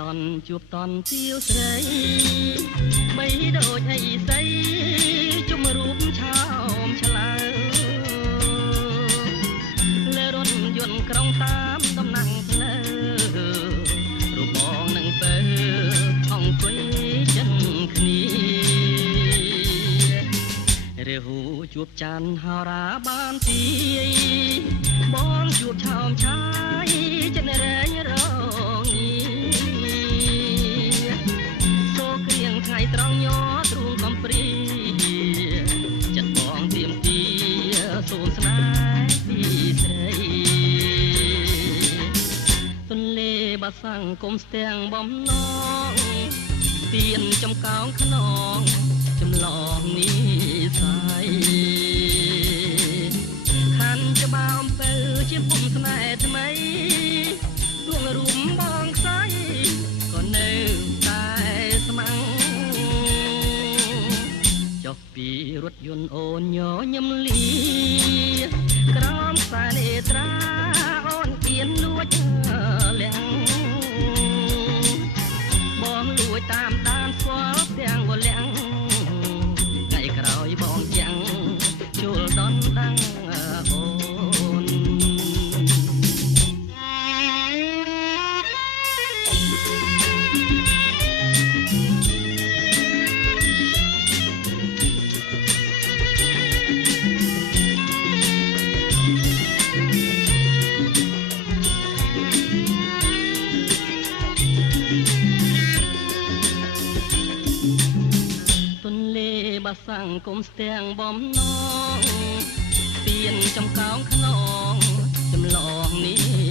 ដន់ជួបតន់ទាវស្រីបីដូចអីស្អីជុំរូបឆោមឆ្លើលើរថយន្តក្រុងតាមដំណាំងផ្លូវរូបបងនឹងទៅអង្គុយចិនគ្នារាហូជួបច័ន្ទហោរាបានទីបងជួបឆោមឆាយចិនរែងរថ្ងៃត្រង់ញ័រទ្រូងកំព្រីចិត្តបងទៀមទាសូនស្នេហ៍ពីស្រីទន្លេបាសាំងគុំស្ទាំងបំណងទៀនចំកោងខ្នងចម្លងនេះសាយខាន់ច្បោមពៅជាពុំស្នេហ៍ថ្មីទួងរូបបងខ្សែក៏នៅតែស្មាំងចុះពីរថយន្តអូនញញឹមលីក្រោមខ្សែនេត្រាអូនគៀនលួចលាក់បងលួចតាមដានស្គាល់ទាំងវលាំងថ្ងៃក្រោយបងចាំងជួលដន់ដាំងអូនបាសាំងគុំស្ទាំងបំណងទៀនចំកោងខ្នងចម្លងនេះ